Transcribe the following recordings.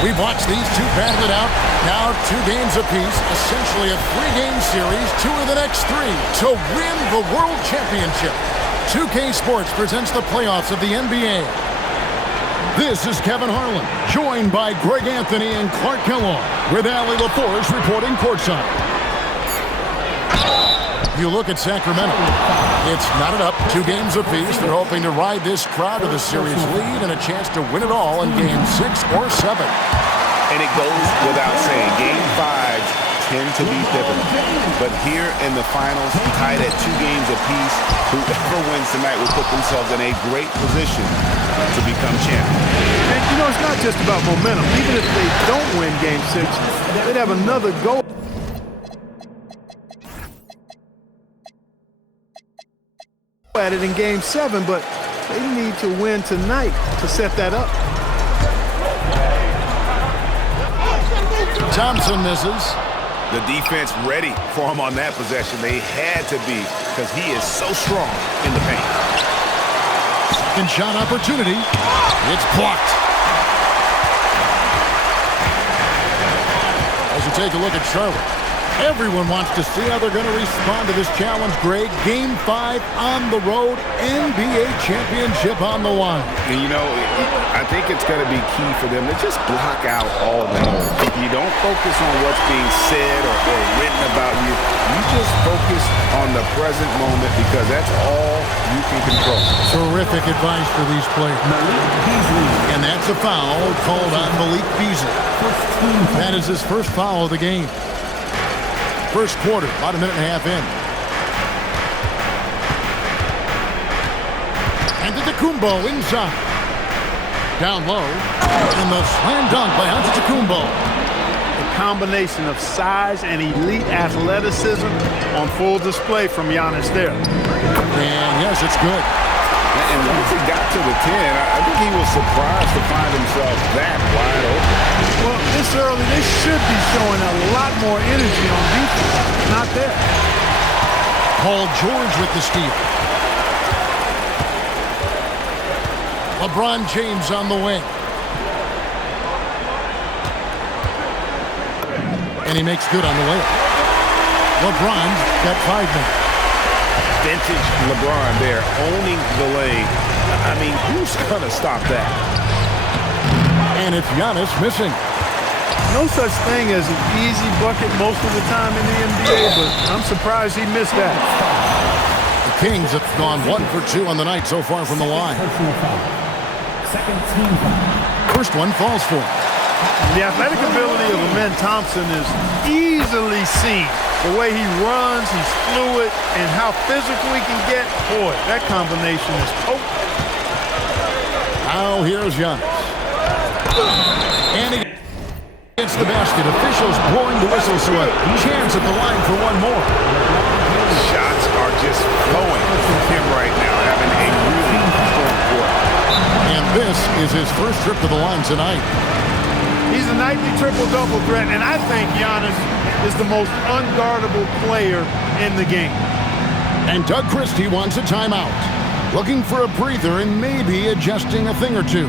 We've watched these two battle it out. Now 2 games apiece, essentially a 3-game series, 2 of the next 3 to win the World Championship. 2K Sports presents the playoffs of the NBA. This is Kevin Harlan, joined by Greg Anthony and Clark Kellogg, with Allie LaForge reporting courtside. You look at Sacramento. It's knotted up, 2 games apiece. They're hoping to ride this crowd to the series lead and a chance to win it all in Game 6 or 7. And it goes without saying, Game 5s tend to be pivotal. But here in the finals, tied at 2 games apiece, whoever wins tonight will put themselves in a great position to become champion. And, you know, it's not just about momentum. Even if they don't win Game 6, they'd have another go at it in Game 7, but they need to win tonight to set that up. Thompson misses. The defense ready for him on that possession. They had to be, because he is so strong in the paint. Second shot opportunity. It's blocked. As you take a look at Charlotte, everyone wants to see how they're going to respond to this challenge, Greg. Game 5 on the road, NBA championship on the line. And, you know, I think it's going to be key for them to just block out all that. You don't focus on what's being said or written about you. You just focus on the present moment, because that's all you can control. Terrific advice for these players. Malik Beasley. And that's a foul called on Malik Beasley. That is his first foul of the game. First quarter, about a minute and a half in. Antetokounmpo inside. Down low. And the slam dunk by Antetokounmpo. A combination of size and elite athleticism on full display from Giannis there. And yes, it's good. And once he got to the 10, I think he was surprised to find himself that wide open. Well, this early, they should be showing a lot more energy on defense. Not there. Paul George with the steal. LeBron James on the wing. And he makes good on the layup. LeBron's got 5 minutes. Vintage LeBron there, owning the lane. I mean, who's going to stop that? And it's Giannis missing. No such thing as an easy bucket most of the time in the NBA, but I'm surprised he missed that. The Kings have gone 1 for 2 on the night so far from the line. First one falls for him. The athletic ability of Amen Thompson is easily seen. The way he runs, he's fluid, and how physical he can get. Boy, that combination is potent. Now here's Giannis. And he gets the basket. Officials blowing the whistle, so a chance at the line for one more. Shots are just flowing from him right now, having a really strong quarter. And this is his first trip to the line tonight. He's a nightly triple-double threat, and I think Giannis is the most unguardable player in the game. And Doug Christie wants a timeout. Looking for a breather and maybe adjusting a thing or two.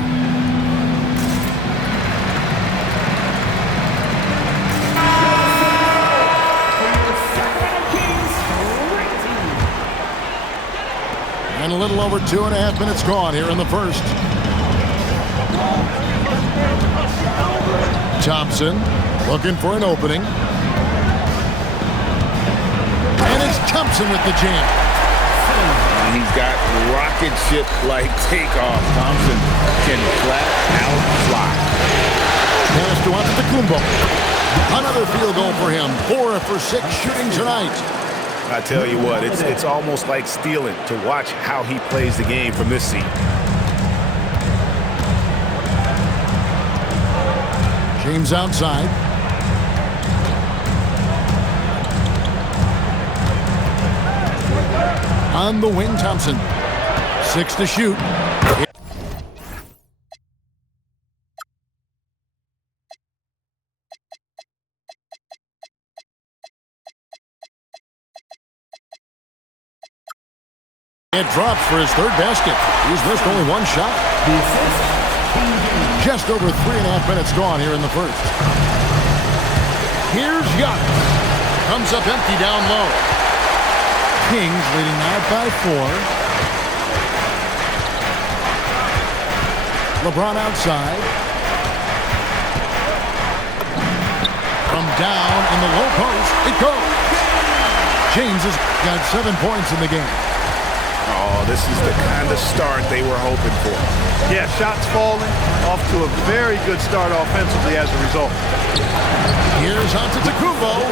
And a little over 2.5 minutes gone here in the first. Thompson looking for an opening. And it's Thompson with the jam. And he's got rocket ship-like takeoff. Thompson can flat out fly. Pass to Antetokounmpo. Another field goal for him. 4 for 6 shooting tonight. I tell you what, it's almost like stealing to watch how he plays the game from this seat. James outside. On the wing, Thompson. 6 to shoot. It drops for his 3rd basket. He's missed only 1 shot. Just over 3.5 minutes gone here in the first. Here's Giannis. Comes up empty down low. Kings leading out by 4. LeBron outside. From down in the low post, it goes. James has got 7 points in the game. Oh, this is the kind of start they were hoping for. Yeah, shots falling, off to a very good start offensively as a result. Here's Antetokounmpo.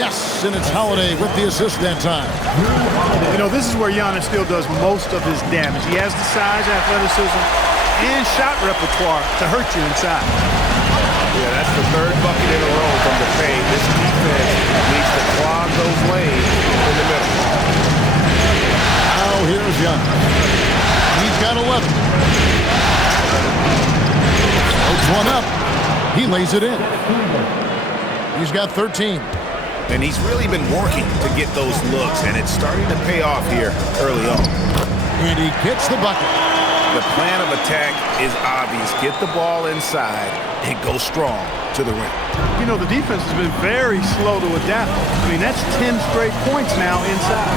Yes, and it's Holiday with the assist that time. You know, this is where Giannis still does most of his damage. He has the size, athleticism, and shot repertoire to hurt you inside. Yeah, that's the 3rd bucket in a row from the paint. This defense needs to clog those lanes in the middle. Now here's Giannis. He's got 11. Floats one up. He lays it in. He's got 13. And he's really been working to get those looks, and it's starting to pay off here early on. And he gets the bucket. The plan of attack is obvious. Get the ball inside and go strong to the rim. You know, the defense has been very slow to adapt. I mean, that's 10 straight points now inside.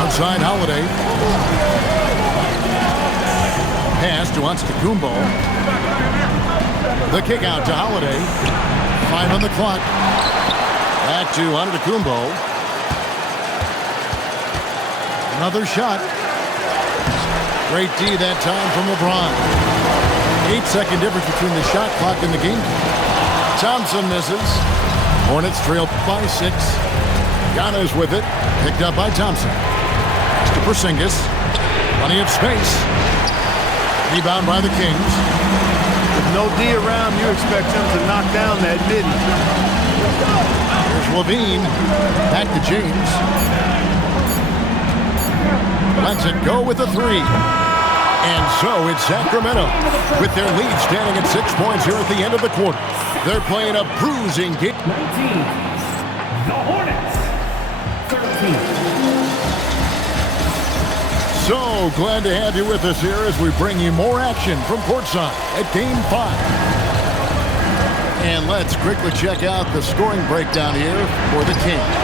Outside Holiday. Pass to Antetokounmpo. The kick out to Holiday. 5 on the clock. Back to Antetokounmpo. Another shot. Great D that time from LeBron. 8-second difference between the shot clock and the game. Thompson misses. Hornets trail by 6. Giannis with it. Picked up by Thompson. Pass to Porzingis. Plenty of space. Rebound by the Kings. With no D around, you expect him to knock down that midi. Here's Levine. Back to James. Lets it go with a 3. And so it's Sacramento with their lead standing at 6 points here at the end of the quarter. They're playing a bruising game. 19. The Hornets. 13. So glad to have you with us here as we bring you more action from courtside at Game 5. And let's quickly check out the scoring breakdown here for the Kings.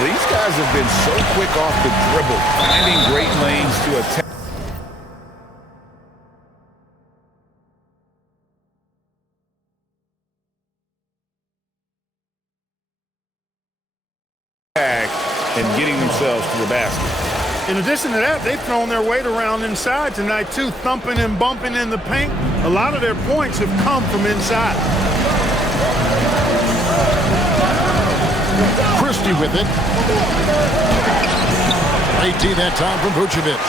These guys have been so quick off the dribble, finding great lanes to attack. And getting themselves to the basket. In addition to that, they've thrown their weight around inside tonight, too, thumping and bumping in the paint. A lot of their points have come from inside. Christie with it. 18 that time from Vucevic.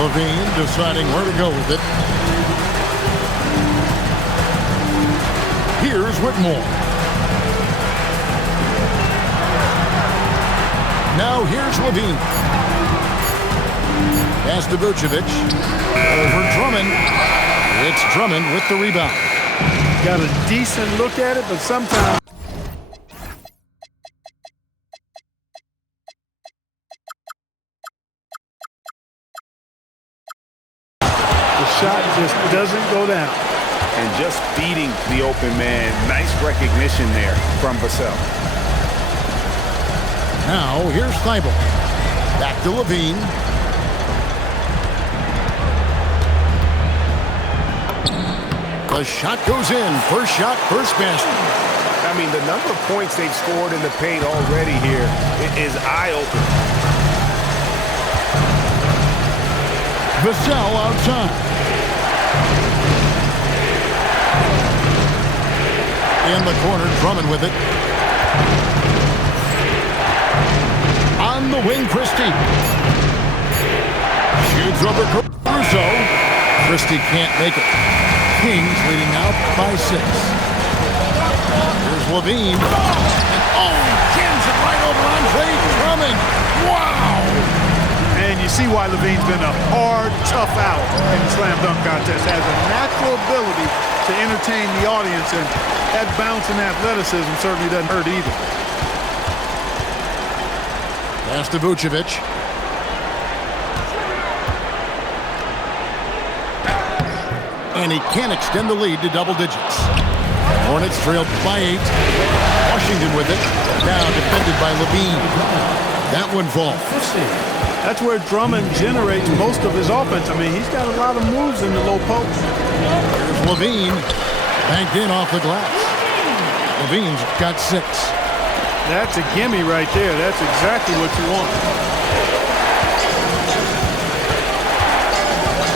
Levine deciding where to go with it. Here's Whitmore. Now here's Levine. Pass to Vucevic. Over Drummond. It's Drummond with the rebound. Got a decent look at it, but sometimes the shot just doesn't go down. And just beating the open man. Nice recognition there from Vassell. Now here's Thibault. Back to Levine. The shot goes in. First shot, first basket. I mean, the number of points they've scored in the paint already here is eye-opening. Vassell outside. In the corner, Drummond with it. On the wing, Christie. Shoots over Caruso. Christie can't make it. Kings leading out by 6. Here's Levine. And jams it right over Andre Drummond. Wow! And you see why Levine's been a hard, tough out in the slam dunk contest. Has a natural ability to entertain the audience, and that bounce and athleticism certainly doesn't hurt either. Pass to Vucevic. And he can't extend the lead to double digits. Hornets trailed by 8. Washington with it. Now defended by Levine. That one falls. That's where Drummond generates most of his offense. I mean, he's got a lot of moves in the low post. Here's Levine. Banked in off the glass. Levine's got 6. That's a gimme right there. That's exactly what you want.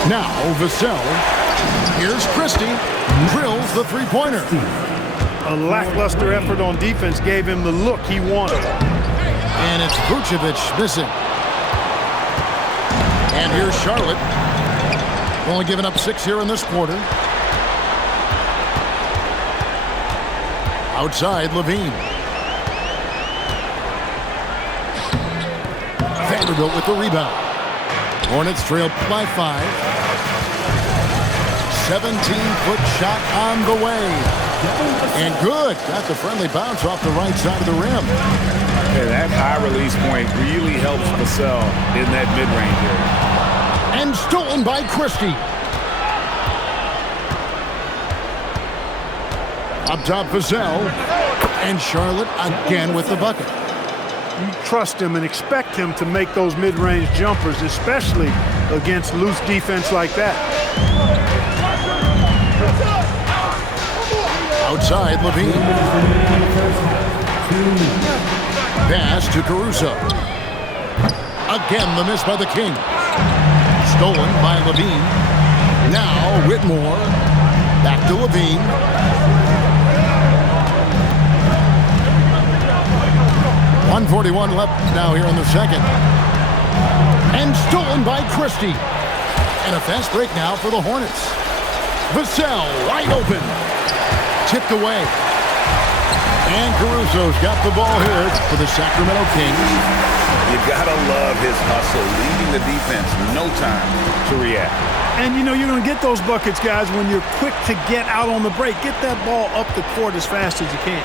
Now Vassell. Here's Christie. Drills the three-pointer. A lackluster effort on defense gave him the look he wanted. And it's Vucevic missing. And here's Charlotte. Only giving up 6 here in this quarter. Outside, Levine. Vanderbilt with the rebound. Hornets trail by 5. 17-foot shot on the way. And good. Got the friendly bounce off the right side of the rim. Yeah, that high release point really helps Vassell in that mid-range area. And stolen by Christie. Up top, Vassell. And Charlotte again with the bucket. You trust him and expect him to make those mid-range jumpers, especially against loose defense like that. Outside, Levine. Pass to Caruso. Again, the miss by the King. Stolen by Levine. Now, Whitmore. Back to Levine. .141 left now here in the second. And stolen by Christie. And a fast break now for the Hornets. Vassell wide open. Tipped away. And Caruso's got the ball here for the Sacramento Kings. You gotta love his hustle, leaving the defense no time to react. And you know you're gonna get those buckets, guys, when you're quick to get out on the break. Get that ball up the court as fast as you can.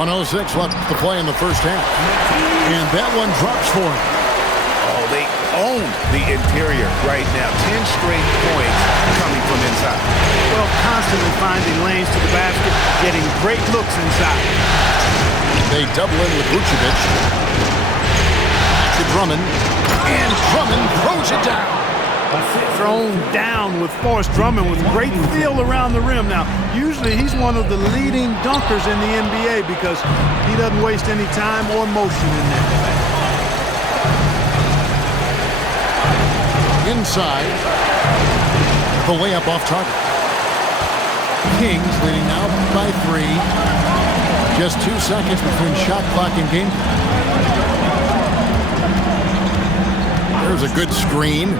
.106 left to play in the first half. And that one drops for him. Oh, they own the interior right now. 10 straight points coming from inside. Well, constantly finding lanes to the basket, getting great looks inside. They double in with Vucevic. To Drummond. And Drummond throws it down. Thrown down with force. Drummond with great feel around the rim. Now, usually he's one of the leading dunkers in the NBA because he doesn't waste any time or motion in there. Inside. The layup off target. Kings leading now by 3. Just 2 seconds between shot clock and game clock. There's a good screen.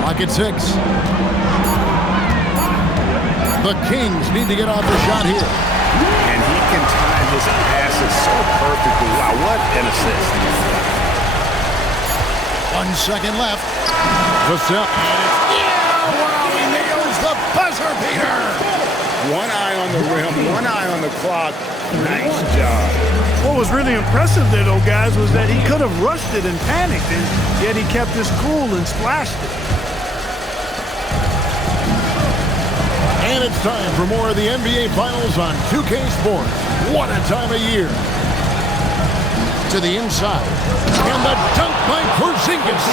Clock at 6. The Kings need to get off the shot here. And he can time his passes so perfectly. Wow, what an assist. 1 second left. Vassell. Yeah! Wow, he nails the buzzer beater! One eye on the rim, one eye on the clock. Nice job. What was really impressive there, though, guys, was that he could have rushed it and panicked, and yet he kept his cool and splashed it. And it's time for more of the NBA Finals on 2K Sports. What a time of year. To the inside. And the dunk by Porzingis.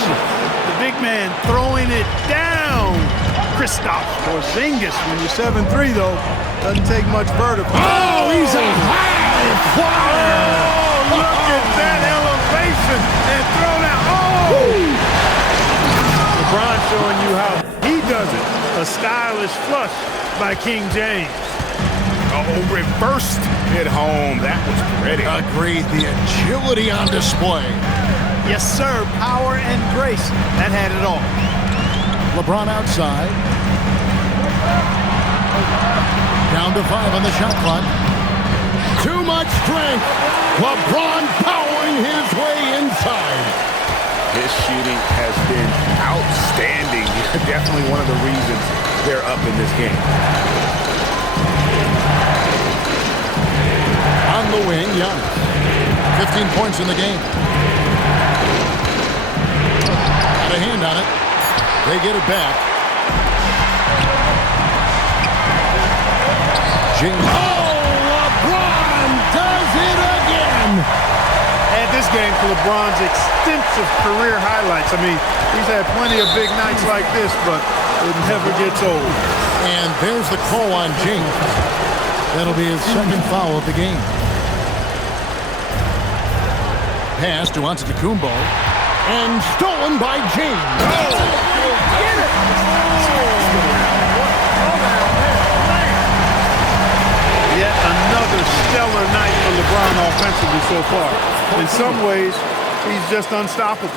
The big man throwing it down. Kristaps Porzingis. When you're 7'3", though, doesn't take much vertical. Oh, he's a high flyer. Oh, look at that elevation and throw down. Oh! LeBron showing you how he does it. A stylish flush by King James. Oh, reversed it home. That was pretty. Agreed. The agility on display. Yes, sir. Power and grace. That had it all. LeBron outside. Down to 5 on the shot clock. Too much strength. LeBron powering his way inside. His shooting has been outstanding. Definitely one of the reasons they're up in this game. On the wing, Giannis. 15 points in the game. Got a hand on it. They get it back. James. Oh, LeBron does it again. Add this game to LeBron's extensive career highlights. I mean, he's had plenty of big nights like this, but it never gets old. And there's the call on James. That'll be his second foul of the game. Pass to Antetokounmpo. And stolen by James. Oh, get it! Yet another stellar night for LeBron offensively so far. In some ways, he's just unstoppable.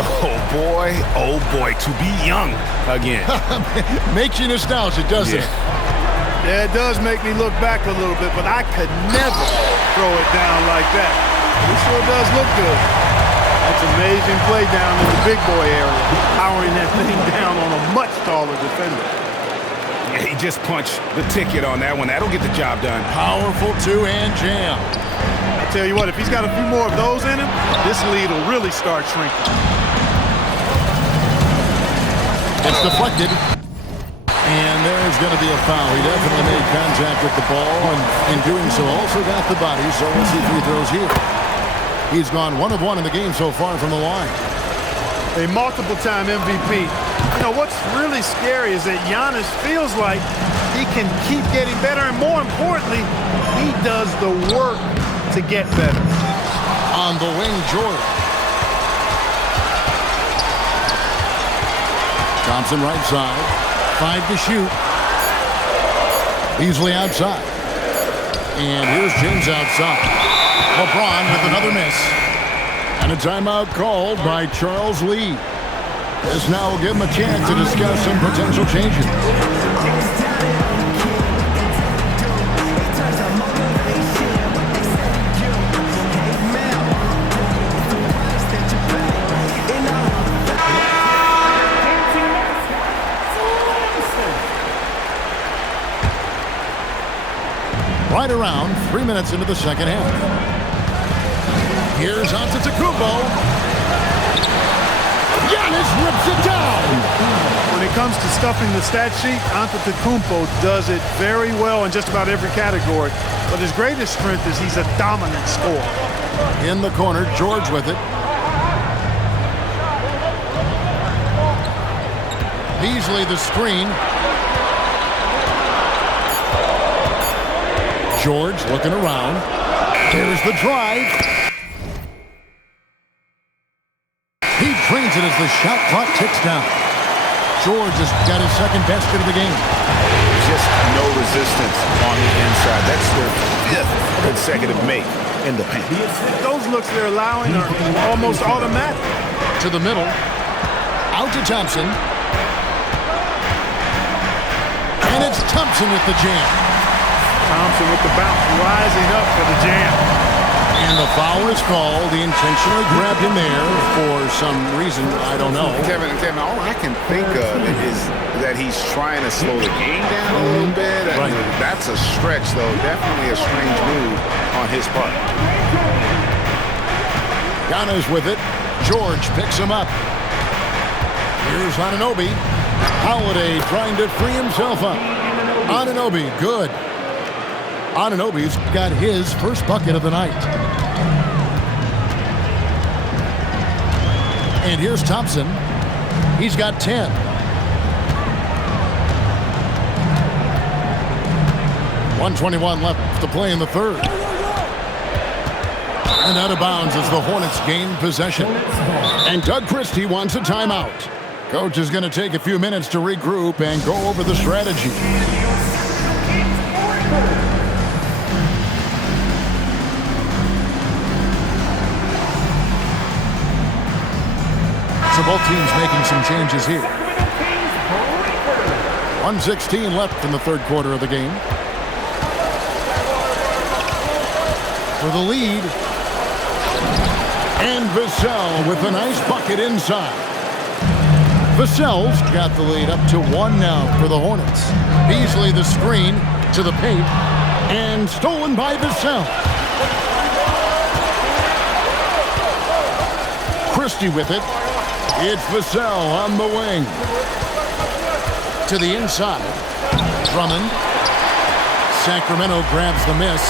Oh boy, to be young again. Makes you nostalgic, doesn't it? Yeah, it does make me look back a little bit, but I could never throw it down like that. It sure does look good. That's amazing play down in the big boy area, powering that thing down on a much taller defender. Yeah, he just punched the ticket on that one. That'll get the job done. Powerful two-hand jam. I tell you what, if he's got a few more of those in him, this lead will really start shrinking. It's deflected. And there's going to be a foul. He definitely made contact with the ball, and in doing so also got the body, so we'll see free throws here. He's gone 1 of 1 in the game so far from the line. A multiple-time MVP. You know, what's really scary is that Giannis feels like he can keep getting better, and more importantly, he does the work to get better. On the wing, George. Thompson right side. 5 to shoot. Beasley outside. And here's James outside. LeBron with another miss. And a timeout called by Charles Lee. This now will give him a chance to discuss some potential changes. Right around 3 minutes into the second half. Here's Antetokounmpo. Giannis rips it down. When it comes to stuffing the stat sheet, Antetokounmpo does it very well in just about every category. But his greatest strength is he's a dominant scorer. In the corner, George with it. Beasley the screen. George looking around. Here's the drive. He drains it as the shot clock ticks down. George has got his second basket of the game. Just no resistance on the inside. That's their 5th consecutive make in the paint. Those looks they're allowing are almost automatic. To the middle. Out to Thompson. And it's Thompson with the jam. Thompson with the bounce, rising up for the jam. And the foul is called. He intentionally grabbed him there for some reason, I don't know. Kevin, all I can think of is that he's trying to slow the game down a little bit. Right. That's a stretch, though. Definitely a strange move on his part. Giannis with it. George picks him up. Here's Anunoby. Holiday trying to free himself up. Anunoby, good. Anunoby's got his first bucket of the night. And here's Thompson. He's got 10. .121 left to play in the third. And out of bounds as the Hornets gain possession. And Doug Christie wants a timeout. Coach is going to take a few minutes to regroup and go over the strategy. So both teams making some changes here. 1:16 left in the third quarter of the game. For the lead. And Vassell with a nice bucket inside. Vassell's got the lead up to 1 now for the Hornets. Beasley the screen to the paint. And stolen by Vassell. Christie with it. It's Vassell on the wing. To the inside. Drummond. Sacramento grabs the miss.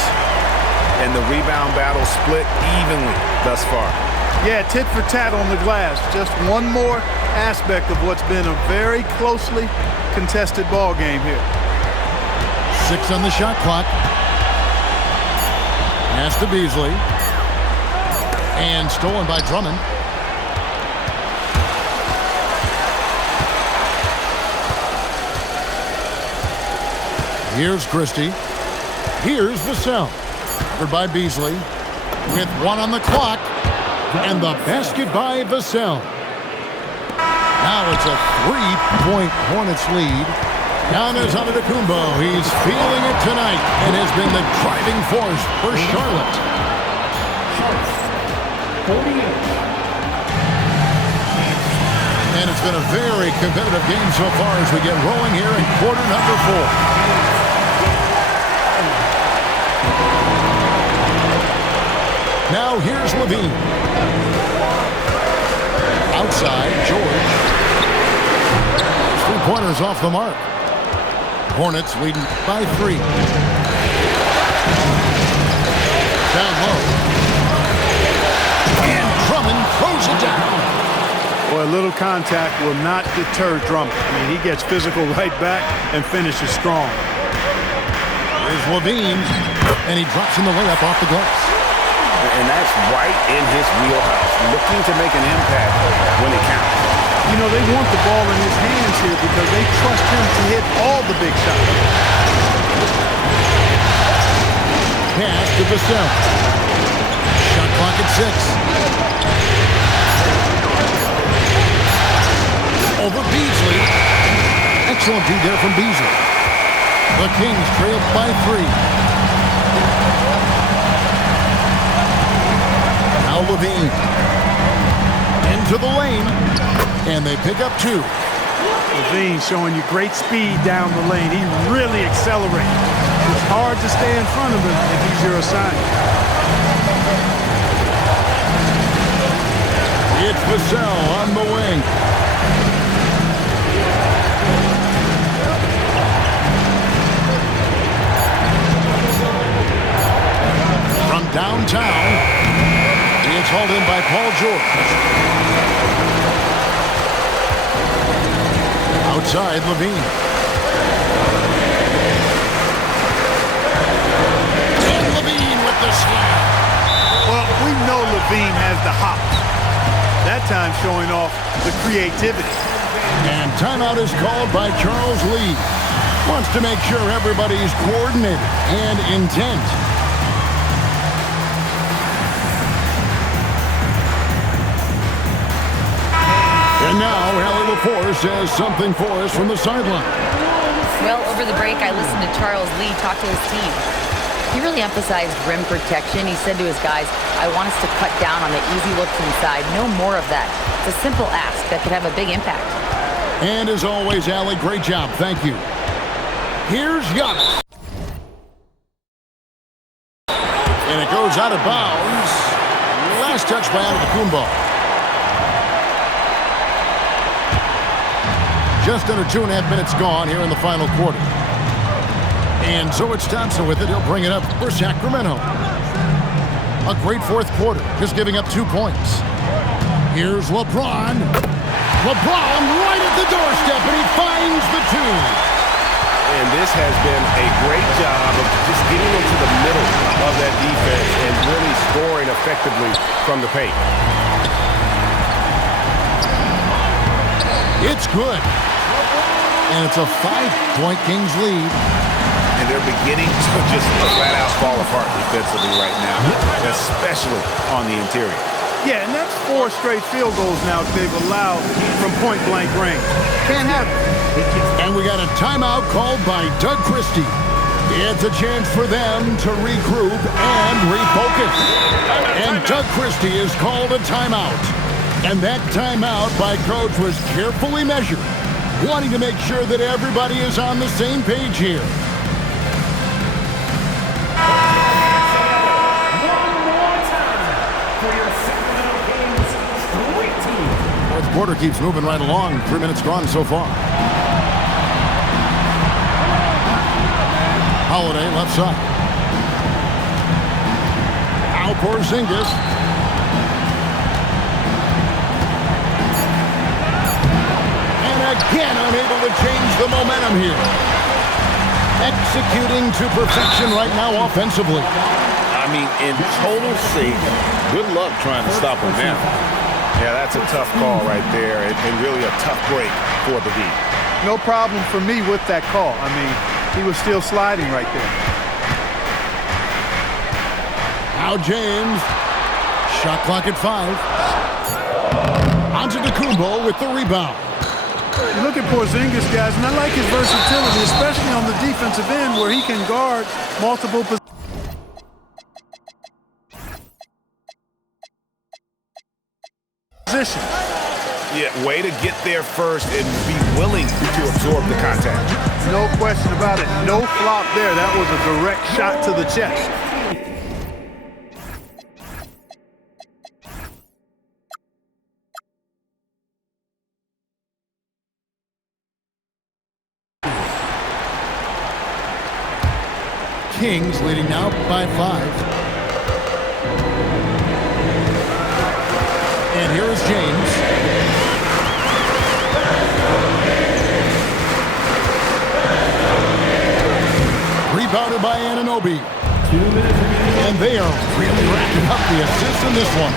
And the rebound battle split evenly thus far. Yeah, tit for tat on the glass. Just one more aspect of what's been a very closely contested ball game here. 6 on the shot clock. Pass to Beasley. And stolen by Drummond. Here's Christie. Here's Vassell. Covered by Beasley. With 1 on the clock. And the basket by Vassell. Now it's a 3-point Hornets lead. Giannis Antetokounmpo. He's feeling it tonight and has been the driving force for Charlotte. 48. And it's been a very competitive game so far as we get rolling here in quarter number 4. Now here's Levine. Outside, George. 3-pointers off the mark. Hornets leading by 3. Down low. And Drummond throws it down. Boy, a little contact will not deter Drummond. I mean, he gets physical right back and finishes strong. Here's Levine. And he drops in the layup off the glass. And that's right in his wheelhouse, looking to make an impact when it counts. You know, they want the ball in his hands here because they trust him to hit all the big shots. Pass to Vassell. Shot clock at 6. Over Beasley. Excellent D there from Beasley. The Kings trailed by 3. Levine into the lane, and they pick up 2. Levine showing you great speed down the lane. He really accelerates. It's hard to stay in front of him if he's your assignment. It's Vassell on the wing. From downtown. It's hauled in by Paul George. Outside, Levine. And Levine with the slam. Well, we know Levine has the hops. That time showing off the creativity. And timeout is called by Charles Lee. Wants to make sure everybody's coordinated and intent. And now, Allie LaForce has something for us from the sideline. Well, over the break, I listened to Charles Lee talk to his team. He really emphasized rim protection. He said to his guys, I want us to cut down on the easy looks inside. No more of that. It's a simple ask that could have a big impact. And as always, Allie, great job. Thank you. Here's Giannis. And it goes out of bounds. Last touch by Antetokounmpo. Just under 2.5 minutes gone here in the final quarter. And Zoe Thompson with it. He'll bring it up for Sacramento. A great fourth quarter, just giving up 2 points. Here's LeBron. LeBron right at the doorstep, and he finds the 2. And this has been a great job of just getting into the middle of that defense and really scoring effectively from the paint. It's good. And it's a 5-point Kings lead. And they're beginning to just flat-out fall apart defensively right now, especially on the interior. Yeah, and that's 4 straight field goals now they've allowed from point-blank range. Can't have it. And we got a timeout called by Doug Christie. It's a chance for them to regroup and refocus. And Doug Christie has called a timeout. And that timeout by Coach was carefully measured, wanting to make sure that everybody is on the same page here. One more time for your Sacramento Kings 3 quarter keeps moving right along. 3 minutes gone so far. Holiday left side. Now Porzingis. And again unable to change the momentum here. Executing to perfection right now offensively. I mean, in total safety, good luck trying to stop him now. Yeah, that's a tough call right there, and really a tough break for the D. No problem for me with that call. I mean, he was still sliding right there. Now James. Shot clock at 5. Antetokounmpo with the rebound. You look at Porzingis, guys, and I like his versatility, especially on the defensive end where he can guard multiple positions. Yeah, way to get there first and be willing to absorb the contact. No question about it. No flop there. That was a direct shot to the chest. Kings leading now by 5. And here is James. Rebounded by Anunoby. 2 minutes remaining. And they are really racking up the assists in this one.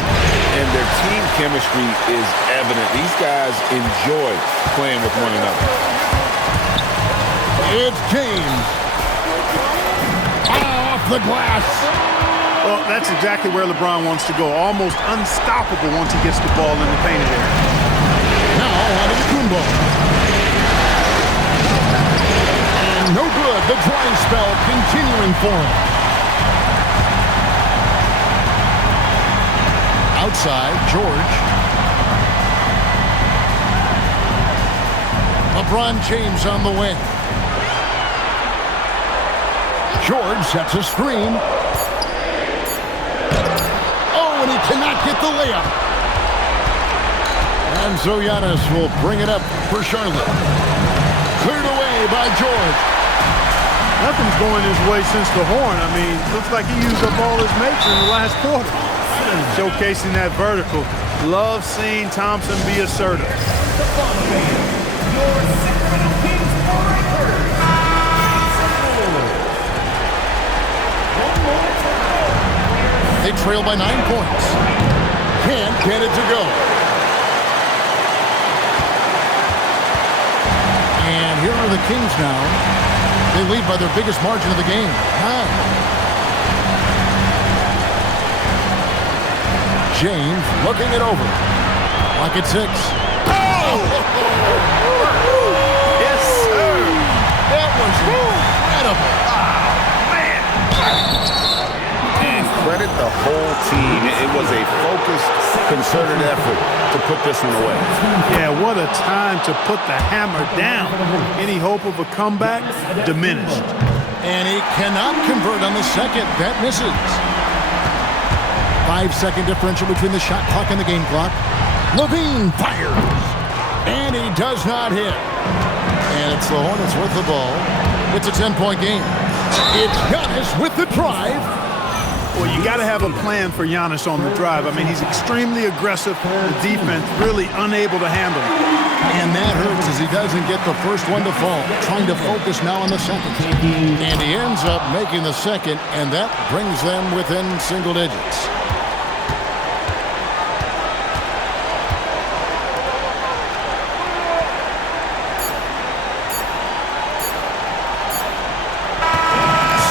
And their team chemistry is evident. These guys enjoy playing with one another. It's James. Off the glass. Well, that's exactly where LeBron wants to go. Almost unstoppable once he gets the ball in the painted area. Now Antetokounmpo. And no good. The dry spell continuing for him. Outside, George. LeBron James on the wing. George sets a screen. Oh, and he cannot get the layup. And so Giannis will bring it up for Charlotte. Cleared away by George. Nothing's going his way since the horn. I mean, looks like he used up all his mates in the last quarter. Showcasing that vertical. Love seeing Thompson be assertive. Your Sacramento Kings record. They trail by 9 points. Can't get it to go. And here are the Kings now. They lead by their biggest margin of the game, 9. James looking it over. Like it's 6. Oh! Yes, sir. That was incredible. And credit the whole team. It was a focused, concerted effort to put this one away. Yeah, what a time to put the hammer down. Any hope of a comeback diminished. And he cannot convert on the second. That misses. 5-second differential between the shot clock and the game clock. LaVine fires. And he does not hit. And it's the Hornets with the ball. It's a 10-point game. It's Giannis with the drive. Well, you got to have a plan for Giannis on the drive. I mean, he's extremely aggressive. The defense really unable to handle him. And that hurts as he doesn't get the first one to fall. Trying to focus now on the second. And he ends up making the second, and that brings them within single digits.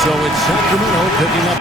So it's Sacramento picking up